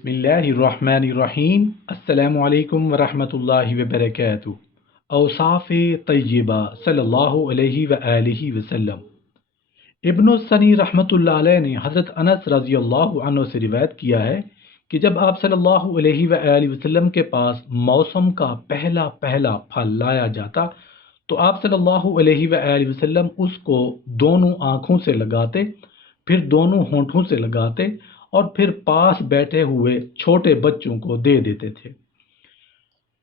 بسم اللہ الرحمن الرحیم۔ السلام علیکم ورحمۃ اللہ وبرکاتہ۔ اوصاف طیبہ صلی اللہ علیہ وآلہ وسلم۔ ابن السنی رحمۃ اللہ علیہ نے حضرت انس رضی اللہ عنہ سے روایت کیا ہے کہ جب آپ صلی اللہ علیہ وآلہ وسلم کے پاس موسم کا پہلا پھل لایا جاتا تو آپ صلی اللہ علیہ وآلہ وسلم اس کو دونوں آنکھوں سے لگاتے، پھر دونوں ہونٹوں سے لگاتے اور پھر پاس بیٹھے ہوئے چھوٹے بچوں کو دے دیتے تھے۔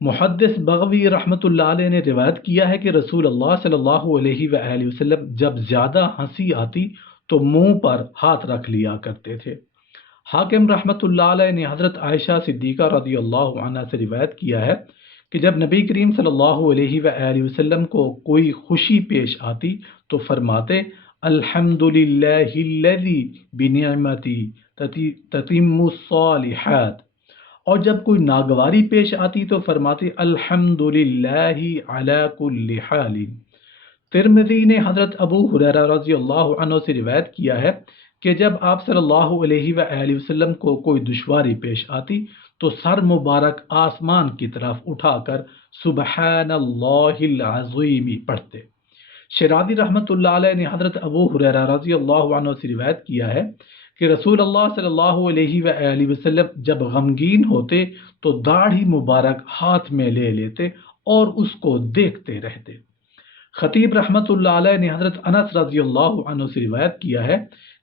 محدث بغوی رحمۃ اللہ علیہ نے روایت کیا ہے کہ رسول اللہ صلی اللہ علیہ وآلہ وسلم جب زیادہ ہنسی آتی تو منہ پر ہاتھ رکھ لیا کرتے تھے۔ حاکم رحمۃ اللہ علیہ نے حضرت عائشہ صدیقہ رضی اللہ عنہا سے روایت کیا ہے کہ جب نبی کریم صلی اللہ علیہ وآلہ وسلم کو کوئی خوشی پیش آتی تو فرماتے الحمد للہ الذی بنعمتی تتم الصالحات، اور جب کوئی ناگواری پیش آتی تو فرماتے الحمد للہ علی کل حال۔ ترمذی نے حضرت ابو ہریرہ رضی اللہ عنہ سے روایت کیا ہے کہ جب آپ صلی اللہ علیہ وآلہ وسلم کو کوئی دشواری پیش آتی تو سر مبارک آسمان کی طرف اٹھا کر سبحان اللہ العظیم پڑھتے۔ شیرازی رحمۃ اللہ علیہ نے حضرت ابو ہریرہ رضی اللہ عنہ سے روایت کیا ہے کہ رسول اللہ صلی اللہ علیہ وآلہ وسلم جب غمگین ہوتے تو داڑھی مبارک ہاتھ میں لے لیتے اور اس کو دیکھتے رہتے۔ خطیب رحمۃ اللہ علیہ نے حضرت انس رضی اللہ عنہ سے روایت کیا ہے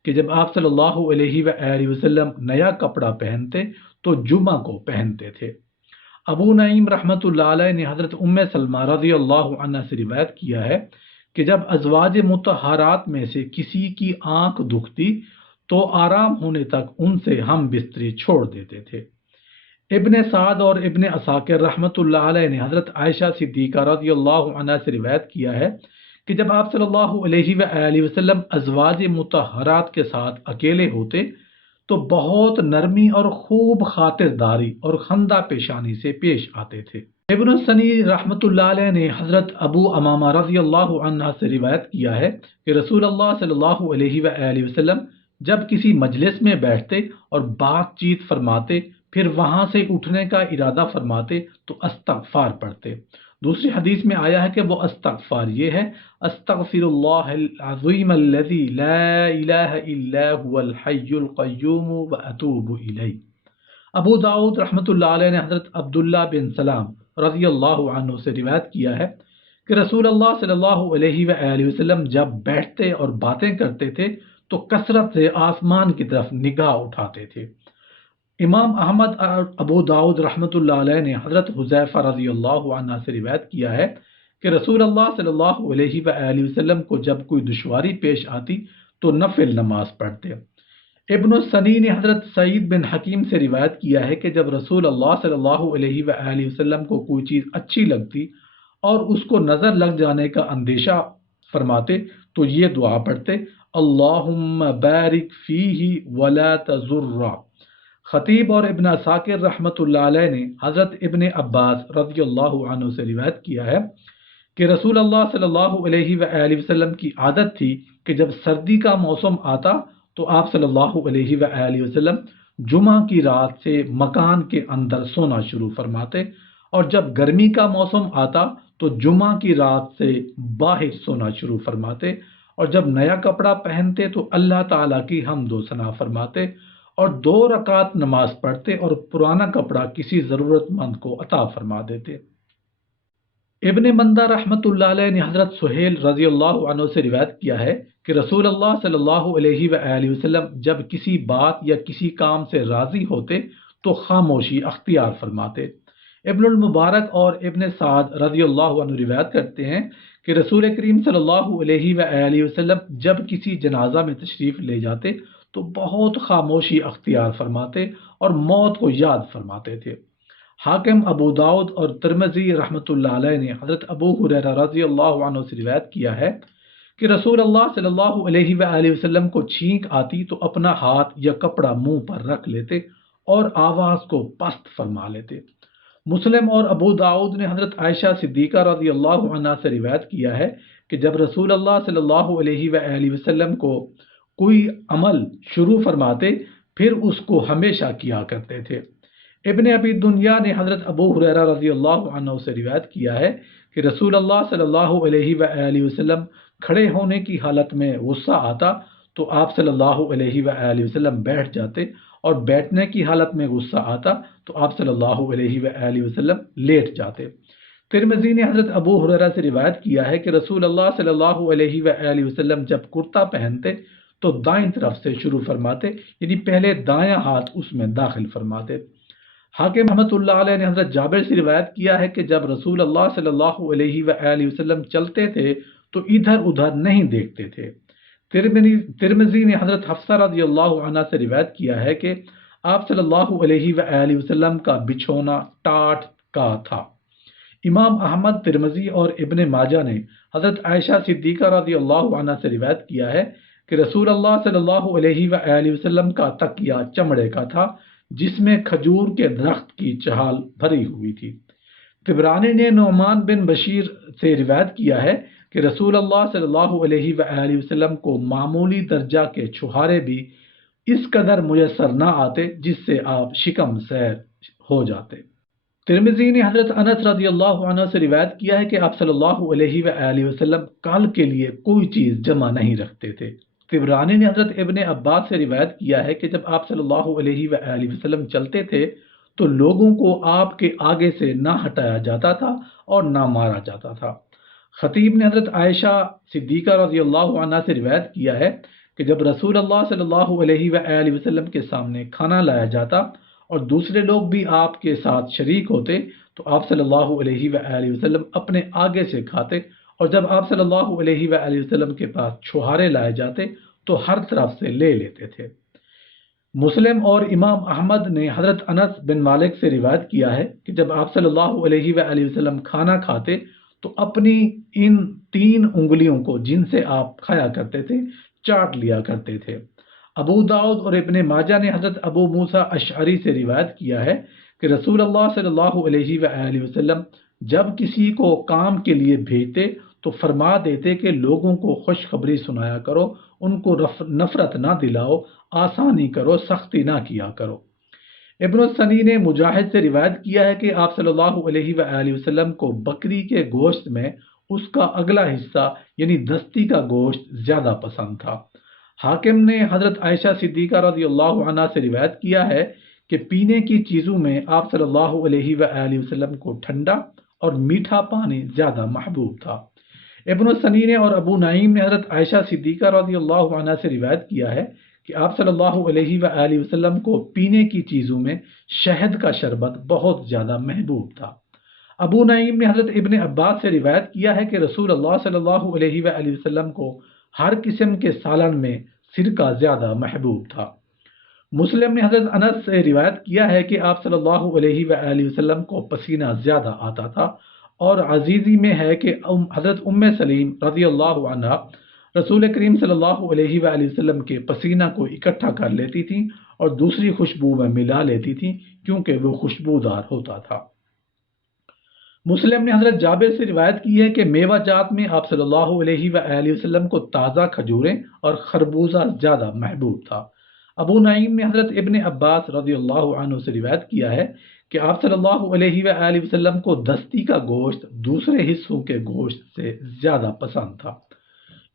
کہ جب آپ صلی اللہ علیہ وآلہ وسلم نیا کپڑا پہنتے تو جمعہ کو پہنتے تھے۔ ابو نعیم رحمۃ اللہ علیہ نے حضرت ام سلمہ رضی اللہ عنہ سے روایت کیا ہے کہ جب ازواج مطہرات میں سے کسی کی آنکھ دکھتی تو آرام ہونے تک ان سے ہم بستری چھوڑ دیتے تھے۔ ابن سعد اور ابن عساکر رحمۃ اللہ علیہ نے حضرت عائشہ صدیقہ رضی اللہ عنہ سے روایت کیا ہے کہ جب آپ صلی اللہ علیہ وآلہ وسلم ازواج مطہرات کے ساتھ اکیلے ہوتے تو بہت نرمی اور خوب خاطرداری اور خندہ پیشانی سے پیش آتے تھے۔ ابن السنی رحمۃ اللہ علیہ نے حضرت ابو امامہ رضی اللہ عنہ سے روایت کیا ہے کہ رسول اللہ صلی اللہ علیہ وآلہ وسلم جب کسی مجلس میں بیٹھتے اور بات چیت فرماتے پھر وہاں سے اٹھنے کا ارادہ فرماتے تو استغفار پڑھتے۔ دوسری حدیث میں آیا ہے کہ وہ استغفار یہ ہے استغفر اللہ العظیم الذی لا الہ الا هو الحی القیوم واتوب الیہ۔ ابو داؤد رحمۃ اللہ علیہ نے حضرت عبداللہ بن سلام رضی اللہ عنہ سے روایت کیا ہے کہ رسول اللہ صلی اللہ علیہ وآلہ وسلم جب بیٹھتے اور باتیں کرتے تھے تو کثرت سے آسمان کی طرف نگاہ اٹھاتے تھے۔ امام احمد اور ابو داؤد رحمۃ اللہ علیہ نے حضرت حذیفہ رضی اللہ عنہ سے روایت کیا ہے کہ رسول اللہ صلی اللہ علیہ وآلہ وسلم کو جب کوئی دشواری پیش آتی تو نفل نماز پڑھتے۔ ابن السنی نے حضرت سعید بن حکیم سے روایت کیا ہے کہ جب رسول اللہ صلی اللہ علیہ وآلہ وسلم کو کوئی چیز اچھی لگتی اور اس کو نظر لگ جانے کا اندیشہ فرماتے تو یہ دعا پڑھتے اللہم بارک فیہ ولا تضر۔ خطیب اور ابن عساکر رحمۃ اللہ علیہ نے حضرت ابن عباس رضی اللہ عنہ سے روایت کیا ہے کہ رسول اللہ صلی اللہ علیہ وآلہ وسلم کی عادت تھی کہ جب سردی کا موسم آتا تو آپ صلی اللہ علیہ وآلہ وسلم جمعہ کی رات سے مکان کے اندر سونا شروع فرماتے اور جب گرمی کا موسم آتا تو جمعہ کی رات سے باہر سونا شروع فرماتے اور جب نیا کپڑا پہنتے تو اللہ تعالیٰ کی حمد و ثنا فرماتے اور 2 رکعت نماز پڑھتے اور پرانا کپڑا کسی ضرورت مند کو عطا فرما دیتے۔ ابن مندہ رحمۃ اللہ علیہ نے حضرت سہیل رضی اللہ عنہ سے روایت کیا ہے کہ رسول اللہ صلی اللہ علیہ وآلہ وسلم جب کسی بات یا کسی کام سے راضی ہوتے تو خاموشی اختیار فرماتے۔ ابن المبارک اور ابن سعد رضی اللہ عنہ روایت کرتے ہیں کہ رسول کریم صلی اللہ علیہ وآلہ وسلم جب کسی جنازہ میں تشریف لے جاتے تو بہت خاموشی اختیار فرماتے اور موت کو یاد فرماتے تھے۔ حاکم ابو داؤد اور ترمذی رحمۃ اللہ علیہ نے حضرت ابو ہریرہ رضی اللہ عنہ سے روایت کیا ہے کہ رسول اللہ صلی اللہ علیہ وآلہ وسلم کو چھینک آتی تو اپنا ہاتھ یا کپڑا منہ پر رکھ لیتے اور آواز کو پست فرما لیتے۔ مسلم اور ابو داؤد نے حضرت عائشہ صدیقہ رضی اللہ عنہ سے روایت کیا ہے کہ جب رسول اللہ صلی اللہ علیہ وآلہ وسلم کو کوئی عمل شروع فرماتے پھر اس کو ہمیشہ کیا کرتے تھے۔ ابن ابی دنیا نے حضرت ابو ہریرہ رضی اللہ عنہ سے روایت کیا ہے کہ رسول اللہ صلی اللہ علیہ وآلہ وسلم کھڑے ہونے کی حالت میں غصہ آتا تو آپ صلی اللہ علیہ وآلہ وسلم بیٹھ جاتے، اور بیٹھنے کی حالت میں غصہ آتا تو آپ صلی اللہ علیہ وآلہ وسلم لیٹ جاتے۔ ترمذی نے حضرت ابو ہریرہ سے روایت کیا ہے کہ رسول اللہ صلی اللہ علیہ وآلہ وسلم جب کرتا پہنتے تو دائیں طرف سے شروع فرماتے، یعنی پہلے دایاں ہاتھ اس میں داخل فرماتے۔ حاکم رحمۃ اللہ علیہ نے حضرت جابر سے روایت کیا ہے کہ جب رسول اللہ صلی اللہ علیہ وآلہ وسلم چلتے تھے تو ادھر ادھر نہیں دیکھتے تھے۔ ترمذی نے حضرت حفصہ رضی اللہ عنہ سے روایت کیا ہے کہ آپ صلی اللہ علیہ وآلہ وسلم کا بچھونا ٹاٹ کا تھا۔ امام احمد، ترمذی اور ابن ماجہ نے حضرت عائشہ صدیقہ رضی اللہ عنہ سے روایت کیا ہے کہ رسول اللہ صلی اللہ علیہ وآلہ وسلم کا تکیہ چمڑے کا تھا جس میں کھجور کے درخت کی چھال بھری ہوئی تھی۔ طبرانی نے نعمان بن بشیر سے روایت کیا ہے کہ رسول اللہ صلی اللہ علیہ وآلہ وسلم کو معمولی درجہ کے چھہارے بھی اس قدر میسر نہ آتے جس سے آپ شکم سیر ہو جاتے۔ ترمذی نے حضرت انس رضی اللہ عنہ سے روایت کیا ہے کہ آپ صلی اللہ علیہ وآلہ وسلم کال کے لیے کوئی چیز جمع نہیں رکھتے تھے۔ طبرانی نے حضرت ابن عباس سے روایت کیا ہے کہ جب آپ صلی اللہ علیہ وآلہ وسلم چلتے تھے تو لوگوں کو آپ کے آگے سے نہ ہٹایا جاتا تھا اور نہ مارا جاتا تھا۔ خطیب نے حضرت عائشہ صدیقہ رضی اللہ عنہ سے روایت کیا ہے کہ جب رسول اللہ صلی اللہ علیہ وآلہ وسلم کے سامنے کھانا لایا جاتا اور دوسرے لوگ بھی آپ کے ساتھ شریک ہوتے تو آپ صلی اللہ علیہ وآلہ وسلم اپنے آگے سے کھاتے، اور جب آپ صلی اللہ علیہ وآلہ وسلم کے پاس چھہارے لائے جاتے تو ہر طرف سے لے لیتے تھے۔ مسلم اور امام احمد نے حضرت انس بن مالک سے روایت کیا ہے کہ جب آپ صلی اللہ علیہ وآلہ وسلم کھانا کھاتے تو اپنی ان 3 انگلیوں کو جن سے آپ کھایا کرتے تھے چاٹ لیا کرتے تھے۔ ابو داؤد اور ابن ماجہ نے حضرت ابو موسیٰ اشعری سے روایت کیا ہے کہ رسول اللہ صلی اللہ علیہ وآلہ وسلم جب کسی کو کام کے لیے بھیجتے تو فرما دیتے کہ لوگوں کو خوشخبری سنایا کرو، ان کو نفرت نہ دلاؤ، آسانی کرو، سختی نہ کیا کرو۔ ابن السنی نے مجاہد سے روایت کیا ہے کہ آپ صلی اللہ علیہ وآلہ وسلم کو بکری کے گوشت میں اس کا اگلا حصہ یعنی دستی کا گوشت زیادہ پسند تھا۔ حاکم نے حضرت عائشہ صدیقہ رضی اللہ عنہ سے روایت کیا ہے کہ پینے کی چیزوں میں آپ صلی اللہ علیہ وآلہ وسلم کو ٹھنڈا اور میٹھا پانی زیادہ محبوب تھا۔ ابن السنی نے اور ابو نعیم نے حضرت عائشہ صدیقہ رضی اللہ عنہ سے روایت کیا ہے کہ آپ صلی اللہ علیہ وآلہ وسلم کو پینے کی چیزوں میں شہد کا شربت بہت زیادہ محبوب تھا۔ ابو نعیم نے حضرت ابن عباس سے روایت کیا ہے کہ رسول اللہ صلی اللہ علیہ وآلہ وسلم کو ہر قسم کے سالن میں سرکہ زیادہ محبوب تھا۔ مسلم نے حضرت انس سے روایت کیا ہے کہ آپ صلی اللہ علیہ وآلہ وسلم کو پسینہ زیادہ آتا تھا، اور عزیزی میں ہے کہ حضرت سلیم رضی اللہ عنہ رسول کریم صلی اللہ علیہ وآلہ وسلم کے پسینہ کو اکٹھا کر لیتی تھیں اور دوسری خوشبو میں ملا لیتی تھیں کیونکہ وہ خوشبودار ہوتا تھا۔ مسلم نے حضرت جابر سے روایت کی ہے کہ میوہ جات میں آپ صلی اللہ علیہ وآلہ وسلم کو تازہ کھجوریں اور خربوزہ زیادہ محبوب تھا۔ ابو نعیم نے حضرت ابن عباس رضی اللہ عنہ سے روایت کیا ہے کہ آپ صلی اللہ علیہ وآلہ وسلم کو دستی کا گوشت دوسرے حصوں کے گوشت سے زیادہ پسند تھا۔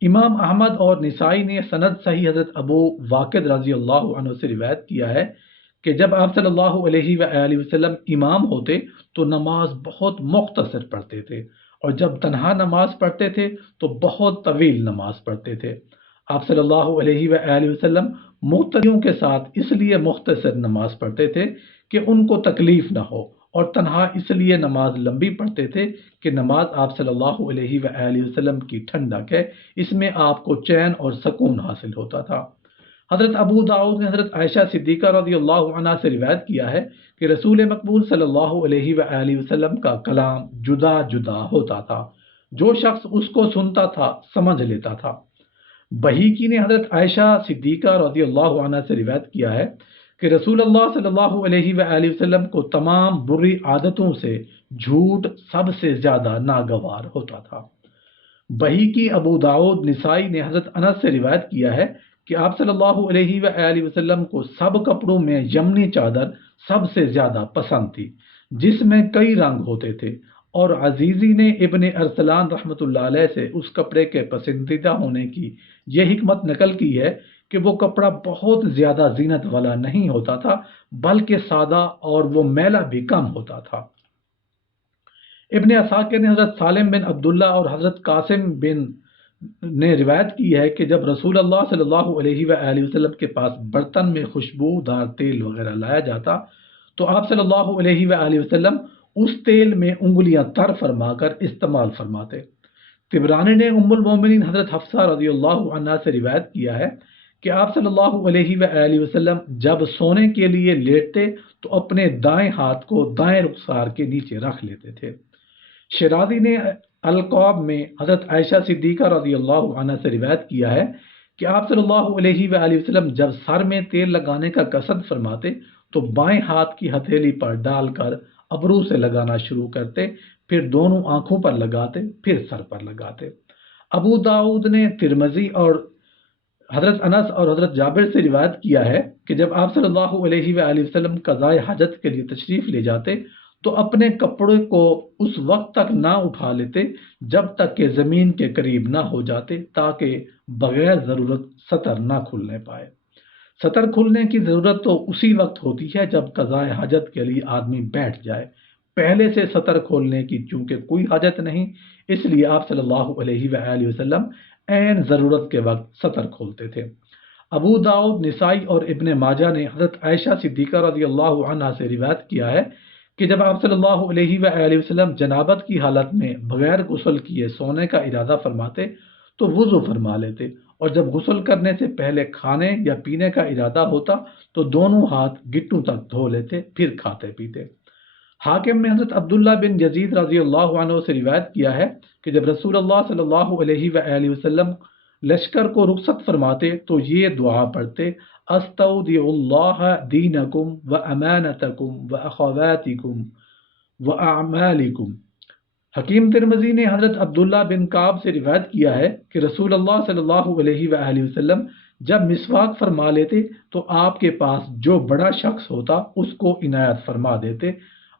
امام احمد اور نسائی نے سند صحیح حضرت ابو واقد رضی اللہ عنہ سے روایت کیا ہے کہ جب آپ صلی اللہ علیہ وآلہ وسلم امام ہوتے تو نماز بہت مختصر پڑھتے تھے، اور جب تنہا نماز پڑھتے تھے تو بہت طویل نماز پڑھتے تھے۔ آپ صلی اللہ علیہ وآلہ وسلم مقتدیوں کے ساتھ اس لیے مختصر نماز پڑھتے تھے کہ ان کو تکلیف نہ ہو، اور تنہا اس لیے نماز لمبی پڑھتے تھے کہ نماز آپ صلی اللہ علیہ وآلہ وسلم کی ٹھنڈک ہے، اس میں آپ کو چین اور سکون حاصل ہوتا تھا۔ حضرت ابو داؤد نے حضرت عائشہ صدیقہ رضی اللہ عنہ سے روایت کیا ہے کہ رسول مقبول صلی اللہ علیہ وآلہ وسلم کا کلام جدا جدا ہوتا تھا، جو شخص اس کو سنتا تھا سمجھ لیتا تھا۔ بہیقی نے حضرت عائشہ صدیقہ رضی اللہ عنہ سے روایت کیا ہے کہ رسول اللہ صلی اللہ علیہ وآلہ وسلم کو تمام بری عادتوں سے جھوٹ سب سے زیادہ ناگوار ہوتا تھا۔ بہیقی، ابو داؤد، نسائی نے حضرت انس سے روایت کیا ہے کہ آپ صلی اللہ علیہ وآلہ وسلم کو سب کپڑوں میں یمنی چادر سب سے زیادہ پسند تھی، جس میں کئی رنگ ہوتے تھے، اور عزیزی نے ابن ارسلان رحمۃ اللہ علیہ سے اس کپڑے کے پسندیدہ ہونے کی یہ حکمت نقل کی ہے کہ وہ کپڑا بہت زیادہ زینت والا نہیں ہوتا تھا، بلکہ سادہ، اور وہ میلا بھی کم ہوتا تھا۔ ابن اساکر نے حضرت سالم بن عبداللہ اور حضرت قاسم بن نے روایت کی ہے کہ جب رسول اللہ صلی اللہ علیہ وآلہ وسلم کے پاس برتن میں خوشبودار تیل وغیرہ لایا جاتا تو آپ صلی اللہ علیہ وآلہ وسلم اس تیل میں انگلیاں تر فرما کر استعمال فرماتے۔ طبرانی نے ام المومنین حضرت حفصہ رضی اللہ عنہا سے روایت کیا ہے کہ آپ صلی اللہ علیہ وآلہ وسلم جب سونے کے لیے لیٹتے تو اپنے دائیں ہاتھ کو دائیں رخسار کے نیچے رکھ لیتے تھے۔ شیرازی نے القاب میں حضرت عائشہ صدیقہ رضی اللہ عنہ سے روایت کیا ہے کہ آپ صلی اللہ علیہ وآلہ وسلم جب سر میں تیل لگانے کا قصد فرماتے تو بائیں ہاتھ کی ہتھیلی پر ڈال کر ابرو سے لگانا شروع کرتے، پھر دونوں آنکھوں پر لگاتے، پھر سر پر لگاتے۔ ابو داؤد نے ترمذی اور حضرت انس اور حضرت جابر سے روایت کیا ہے کہ جب آپ صلی اللہ علیہ وآلہ وسلم قضاء حاجت کے لیے تشریف لے جاتے تو اپنے کپڑے کو اس وقت تک نہ اٹھا لیتے جب تک کہ زمین کے قریب نہ ہو جاتے، تاکہ بغیر ضرورت سطر نہ کھلنے پائے۔ سطر کھلنے کی ضرورت تو اسی وقت ہوتی ہے جب قضاء حاجت کے لیے آدمی بیٹھ جائے، پہلے سے سطر کھولنے کی چونکہ کوئی حاجت نہیں، اس لیے آپ صلی اللہ علیہ وآلہ وسلم عین ضرورت کے وقت سطر کھولتے تھے۔ ابو داؤد، نسائی اور ابن ماجہ نے حضرت عائشہ صدیقہ رضی اللہ عنہا سے روایت کیا ہے کہ جب آپ صلی اللہ علیہ وآلہ وسلم جنابت کی حالت میں بغیر غسل کیے سونے کا ارادہ فرماتے تو وضو فرما لیتے، اور جب غسل کرنے سے پہلے کھانے یا پینے کا ارادہ ہوتا تو دونوں ہاتھ گٹوں تک دھو لیتے، پھر کھاتے پیتے۔ حاکم نے حضرت عبداللہ بن یزید رضی اللہ عنہ سے روایت کیا ہے کہ جب رسول اللہ صلی اللہ علیہ وآلہ وسلم لشکر کو رخصت فرماتے تو یہ دعا پڑھتے: استودع اللہ دینکم و امانتکم و اخواتکم و اعمالکم۔ حکیم ترمذی نے حضرت عبداللہ بن کعب سے روایت کیا ہے کہ رسول اللہ صلی اللہ علیہ وآلہ وسلم جب مسواک فرما لیتے تو آپ کے پاس جو بڑا شخص ہوتا اس کو عنایت فرما دیتے،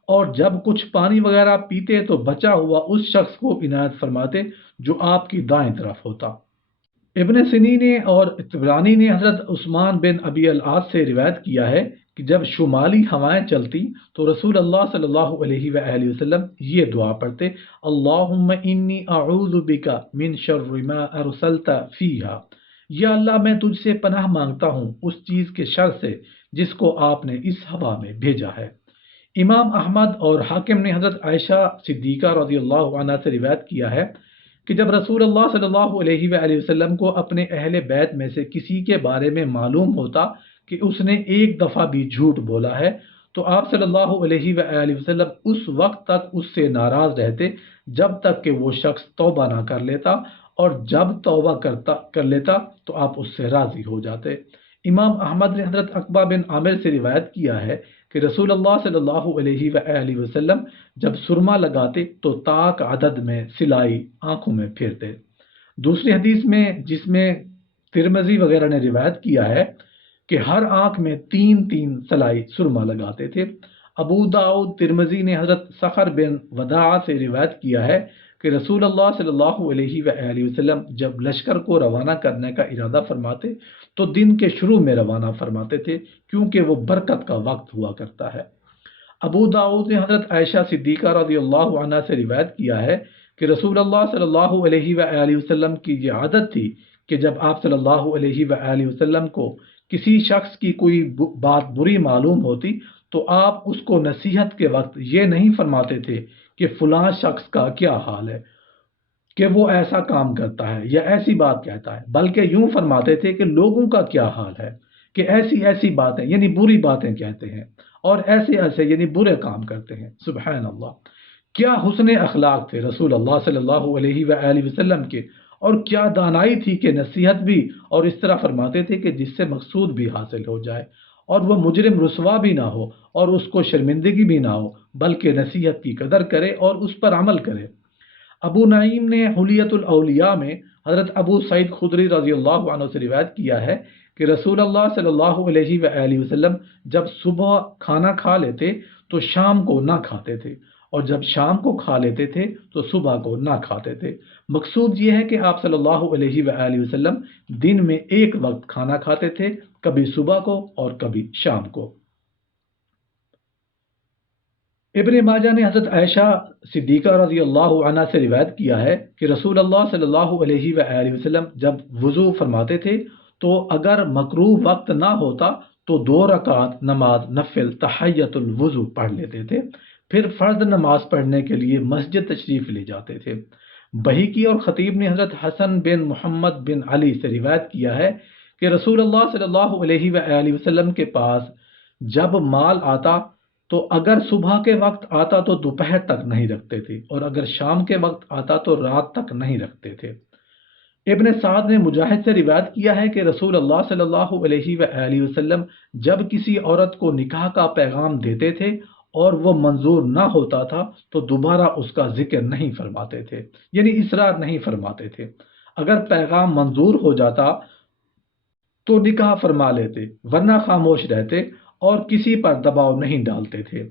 اور جب کچھ پانی وغیرہ پیتے تو بچا ہوا اس شخص کو عنایت فرماتے جو آپ کی دائیں طرف ہوتا۔ ابن سنی نے اور طبرانی نے حضرت عثمان بن ابی العاص سے روایت کیا ہے کہ جب شمالی ہوائیں چلتی تو رسول اللہ صلی اللہ علیہ وآلہ وسلم یہ دعا پڑھتے: اللہم انی اعوذ بک من شر ما ارسلت فیہا، یا اللہ میں تجھ سے پناہ مانگتا ہوں اس چیز کے شر سے جس کو آپ نے اس ہوا میں بھیجا ہے۔ امام احمد اور حاکم نے حضرت عائشہ صدیقہ رضی اللہ عنہ سے روایت کیا ہے کہ جب رسول اللہ صلی اللہ علیہ وآلہ وسلم کو اپنے اہل بیت میں سے کسی کے بارے میں معلوم ہوتا کہ اس نے ایک دفعہ بھی جھوٹ بولا ہے تو آپ صلی اللہ علیہ وآلہ وسلم اس وقت تک اس سے ناراض رہتے جب تک کہ وہ شخص توبہ نہ کر لیتا، اور جب توبہ کر لیتا تو آپ اس سے راضی ہو جاتے۔ امام احمد نے حضرت عقبہ بن عامر سے روایت کیا ہے کہ رسول اللہ صلی اللہ علیہ وآلہ وسلم جب سرما لگاتے تو طاق عدد میں سلائی آنکھوں میں پھیرتے۔ دوسری حدیث میں جس میں ترمذی وغیرہ نے روایت کیا ہے کہ ہر آنکھ میں 3 سلائی سرما لگاتے تھے۔ ابو داؤد، ترمذی نے حضرت صخر بن وداع سے روایت کیا ہے کہ رسول اللہ صلی اللہ علیہ وآلہ وسلم جب لشکر کو روانہ کرنے کا ارادہ فرماتے تو دن کے شروع میں روانہ فرماتے تھے، کیونکہ وہ برکت کا وقت ہوا کرتا ہے۔ ابو داؤد نے حضرت عائشہ صدیقہ رضی اللہ عنہ سے روایت کیا ہے کہ رسول اللہ صلی اللہ علیہ وآلہ وسلم کی یہ عادت تھی کہ جب آپ صلی اللہ علیہ وآلہ وسلم کو کسی شخص کی کوئی بات بری معلوم ہوتی تو آپ اس کو نصیحت کے وقت یہ نہیں فرماتے تھے کہ فلاں شخص کا کیا حال ہے، کہ وہ ایسا کام کرتا ہے یا ایسی بات کہتا ہے، بلکہ یوں فرماتے تھے کہ لوگوں کا کیا حال ہے، کہ ایسی ایسی باتیں یعنی بری باتیں کہتے ہیں، اور ایسے ایسے یعنی برے کام کرتے ہیں۔ سبحان اللہ، کیا حسن اخلاق تھے رسول اللہ صلی اللہ علیہ وآلہ وسلم کے، اور کیا دانائی تھی کہ نصیحت بھی اور اس طرح فرماتے تھے کہ جس سے مقصود بھی حاصل ہو جائے، اور وہ مجرم رسوا بھی نہ ہو اور اس کو شرمندگی بھی نہ ہو، بلکہ نصیحت کی قدر کرے اور اس پر عمل کرے۔ ابو نعیم نے حلیت الاولیاء میں حضرت ابو سعید خدری رضی اللہ عنہ سے روایت کیا ہے کہ رسول اللہ صلی اللہ علیہ وآلہ وسلم جب صبح کھانا کھا لیتے تو شام کو نہ کھاتے تھے، اور جب شام کو کھا لیتے تھے تو صبح کو نہ کھاتے تھے۔ مقصود یہ ہے کہ آپ صلی اللہ علیہ وآلہ وسلم دن میں ایک وقت کھانا کھاتے تھے، کبھی صبح کو اور کبھی شام کو۔ ابن ماجہ نے حضرت عائشہ صدیقہ رضی اللہ عنہ سے روایت کیا ہے کہ رسول اللہ صلی اللہ علیہ وآلہ وسلم جب وضو فرماتے تھے تو اگر مکروہ وقت نہ ہوتا تو 2 رکعت نماز نفل تحیۃ الوضو پڑھ لیتے تھے، پھر فرض نماز پڑھنے کے لیے مسجد تشریف لے جاتے تھے۔ بہیقی اور خطیب نے حضرت حسن بن محمد بن علی سے روایت کیا ہے کہ رسول اللہ صلی اللہ علیہ وآلہ وسلم کے پاس جب مال آتا تو اگر صبح کے وقت آتا تو دوپہر تک نہیں رکھتے تھے، اور اگر شام کے وقت آتا تو رات تک نہیں رکھتے تھے۔ ابن سعد نے مجاہد سے روایت کیا ہے کہ رسول اللہ صلی اللہ علیہ وآلہ وسلم جب کسی عورت کو نکاح کا پیغام دیتے تھے اور وہ منظور نہ ہوتا تھا تو دوبارہ اس کا ذکر نہیں فرماتے تھے، یعنی اصرار نہیں فرماتے تھے۔ اگر پیغام منظور ہو جاتا تو نکاح فرما لیتے، ورنہ خاموش رہتے اور کسی پر دباؤ نہیں ڈالتے تھے۔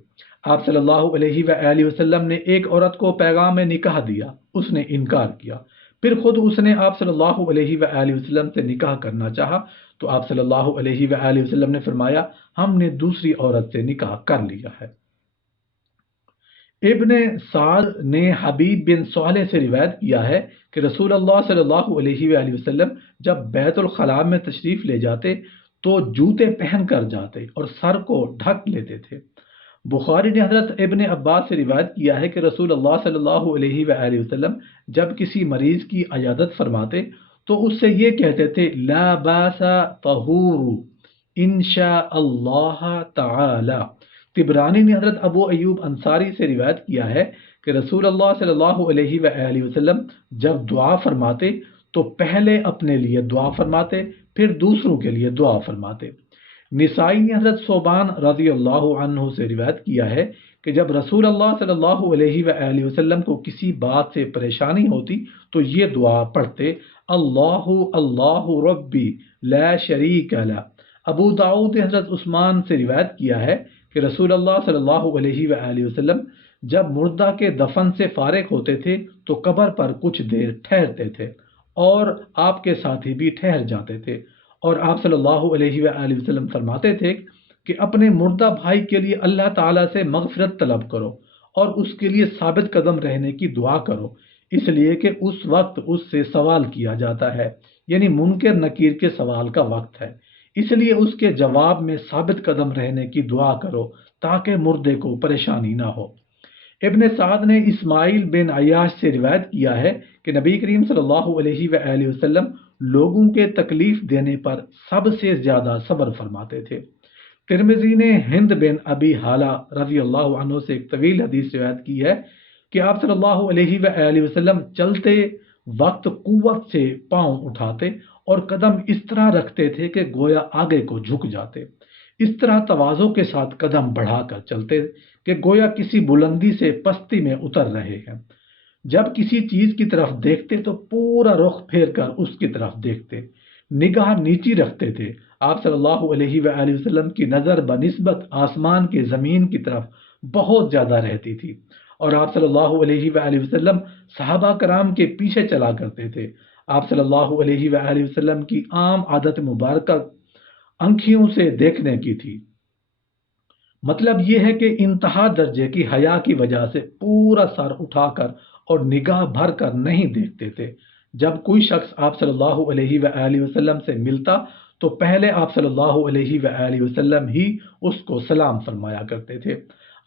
آپ صلی اللہ علیہ وآلہ وسلم نے ایک عورت کو پیغام نکاح دیا، اس نے انکار کیا، پھر خود اس نے آپ صلی اللہ علیہ وآلہ وسلم سے نکاح کرنا چاہا تو آپ صلی اللہ علیہ وآلہ وسلم نے فرمایا ہم نے دوسری عورت سے نکاح کر لیا ہے۔ ابن سعد نے حبیب بن صالح سے روایت کیا ہے کہ رسول اللہ صلی اللہ علیہ وآلہ وسلم جب بیت الخلاء میں تشریف لے جاتے تو جوتے پہن کر جاتے اور سر کو ڈھک لیتے تھے۔ بخاری نے حضرت ابن عباس سے روایت کیا ہے کہ رسول اللہ صلی اللہ علیہ وآلہ وسلم جب کسی مریض کی عیادت فرماتے تو اس سے یہ کہتے تھے لا باس طہور انشاء اللہ تعالی۔ طبرانی نے حضرت ابو ایوب انصاری سے روایت کیا ہے کہ رسول اللہ صلی اللہ علیہ وآلہ وسلم جب دعا فرماتے تو پہلے اپنے لیے دعا فرماتے، پھر دوسروں کے لیے دعا فرماتے۔ نسائی نے حضرت صوبان رضی اللہ عنہ سے روایت کیا ہے کہ جب رسول اللہ صلی اللہ علیہ وآلہ وسلم کو کسی بات سے پریشانی ہوتی تو یہ دعا پڑھتے اللہ اللہ ربی لا شریک لہ۔ ابو داؤد نے حضرت عثمان سے روایت کیا ہے کہ رسول اللہ صلی اللہ علیہ وآلہ وسلم جب مردہ کے دفن سے فارغ ہوتے تھے تو قبر پر کچھ دیر ٹھہرتے تھے اور آپ کے ساتھی بھی ٹھہر جاتے تھے، اور آپ صلی اللہ علیہ وآلہ وسلم فرماتے تھے کہ اپنے مردہ بھائی کے لیے اللہ تعالیٰ سے مغفرت طلب کرو اور اس کے لیے ثابت قدم رہنے کی دعا کرو، اس لیے کہ اس وقت اس سے سوال کیا جاتا ہے، یعنی منکر نکیر کے سوال کا وقت ہے، اس لیے اس کے جواب میں ثابت قدم رہنے کی دعا کرو تاکہ مردے کو پریشانی نہ ہو۔ ابن سعد نے اسماعیل بن عیاش سے روایت کیا ہے کہ نبی کریم صلی اللہ علیہ وآلہ وسلم لوگوں کے تکلیف دینے پر سب سے زیادہ صبر فرماتے تھے۔ ترمذی نے ہند بن ابی حالہ رضی اللہ عنہ سے ایک طویل حدیث روایت کی ہے کہ آپ صلی اللہ علیہ وآلہ وسلم چلتے وقت قوت سے پاؤں اٹھاتے اور قدم اس طرح رکھتے تھے کہ گویا آگے کو جھک جاتے، اس طرح تواضع کے ساتھ قدم بڑھا کر چلتے کہ گویا کسی بلندی سے پستی میں اتر رہے ہیں۔ جب کسی چیز کی طرف دیکھتے تو پورا رخ پھیر کر اس کی طرف دیکھتے، نگاہ نیچی رکھتے تھے۔ آپ صلی اللہ علیہ وآلہ وسلم کی نظر بنسبت آسمان کے زمین کی طرف بہت زیادہ رہتی تھی، اور آپ صلی اللہ علیہ وآلہ وسلم صحابہ کرام کے پیچھے چلا کرتے تھے۔ آپ صلی اللہ علیہ وآلہ وسلم کی عام عادت مبارکہ آنکھیوں سے دیکھنے کی تھی، مطلب یہ ہے کہ انتہا درجے کی حیا کی وجہ سے پورا سر اٹھا کر اور نگاہ بھر کر نہیں دیکھتے تھے۔ جب کوئی شخص آپ صلی اللہ علیہ وآلہ وسلم سے ملتا تو پہلے آپ صلی اللہ علیہ وآلہ وسلم ہی اس کو سلام فرمایا کرتے تھے۔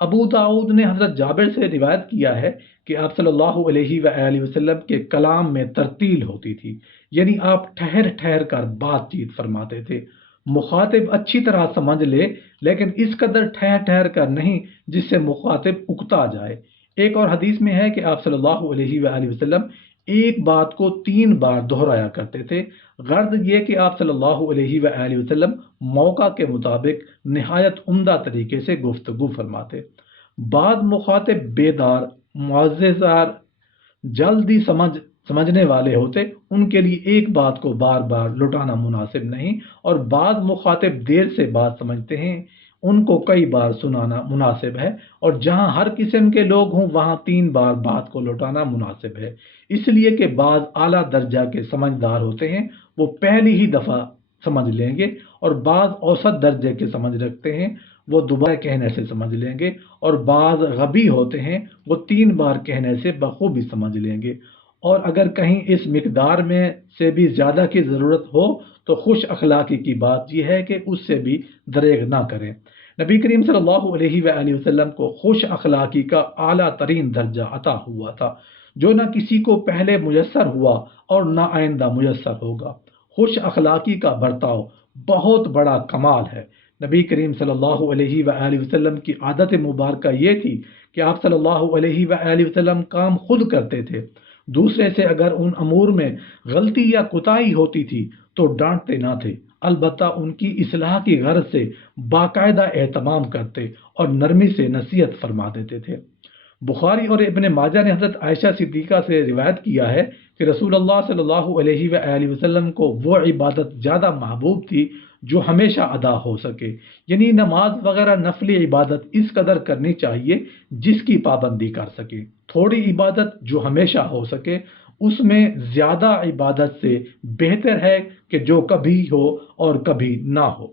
ابو داؤد نے حضرت جابر سے روایت کیا ہے کہ آپ صلی اللہ علیہ وآلہ وسلم کے کلام میں ترتیل ہوتی تھی، یعنی آپ ٹھہر ٹھہر کر بات چیت فرماتے تھے، مخاطب اچھی طرح سمجھ لے لیکن اس قدر ٹھہر ٹھہر کر نہیں جس سے مخاطب اکتا جائے۔ ایک اور حدیث میں ہے کہ آپ صلی اللہ علیہ وآلہ وسلم ایک بات کو 3 بار دہرایا کرتے تھے، غرض یہ کہ آپ صلی اللہ علیہ وآلہ وسلم موقع کے مطابق نہایت عمدہ طریقے سے گفتگو فرماتے۔ بعض مخاطب بیدار، معززار، جلدی سمجھنے والے ہوتے، ان کے لیے ایک بات کو بار بار لٹانا مناسب نہیں، اور بعض مخاطب دیر سے بات سمجھتے ہیں، ان کو کئی بار سنانا مناسب ہے، اور جہاں ہر قسم کے لوگ ہوں وہاں 3 بار بات کو لوٹانا مناسب ہے، اس لیے کہ بعض اعلیٰ درجہ کے سمجھدار ہوتے ہیں، وہ پہلی ہی دفعہ سمجھ لیں گے، اور بعض اوسط درجے کے سمجھ رکھتے ہیں، وہ دوبارہ کہنے سے سمجھ لیں گے، اور بعض غبی ہوتے ہیں، وہ 3 بار کہنے سے بخوبی سمجھ لیں گے، اور اگر کہیں اس مقدار میں سے بھی زیادہ کی ضرورت ہو تو خوش اخلاقی کی بات یہ ہے کہ اس سے بھی دریغ نہ کریں۔ نبی کریم صلی اللہ علیہ وآلہ وسلم کو خوش اخلاقی کا اعلیٰ ترین درجہ عطا ہوا تھا، جو نہ کسی کو پہلے میسر ہوا اور نہ آئندہ میسر ہوگا۔ خوش اخلاقی کا برتاؤ بہت بڑا کمال ہے۔ نبی کریم صلی اللہ علیہ وآلہ وسلم کی عادت مبارکہ یہ تھی کہ آپ صلی اللہ علیہ وآلہ وسلم کام خود کرتے تھے، دوسرے سے اگر ان امور میں غلطی یا کوتاہی ہوتی تھی تو ڈانٹتے نہ تھے، البتہ ان کی اصلاح کی غرض سے باقاعدہ اہتمام کرتے اور نرمی سے نصیحت فرما دیتے تھے۔ بخاری اور ابن ماجہ نے حضرت عائشہ صدیقہ سے روایت کیا ہے کہ رسول اللہ صلی اللہ علیہ وآلہ وسلم کو وہ عبادت زیادہ محبوب تھی جو ہمیشہ ادا ہو سکے، یعنی نماز وغیرہ نفلی عبادت اس قدر کرنی چاہیے جس کی پابندی کر سکے، تھوڑی عبادت جو ہمیشہ ہو سکے، اس میں زیادہ عبادت سے بہتر ہے کہ جو کبھی ہو اور کبھی نہ ہو۔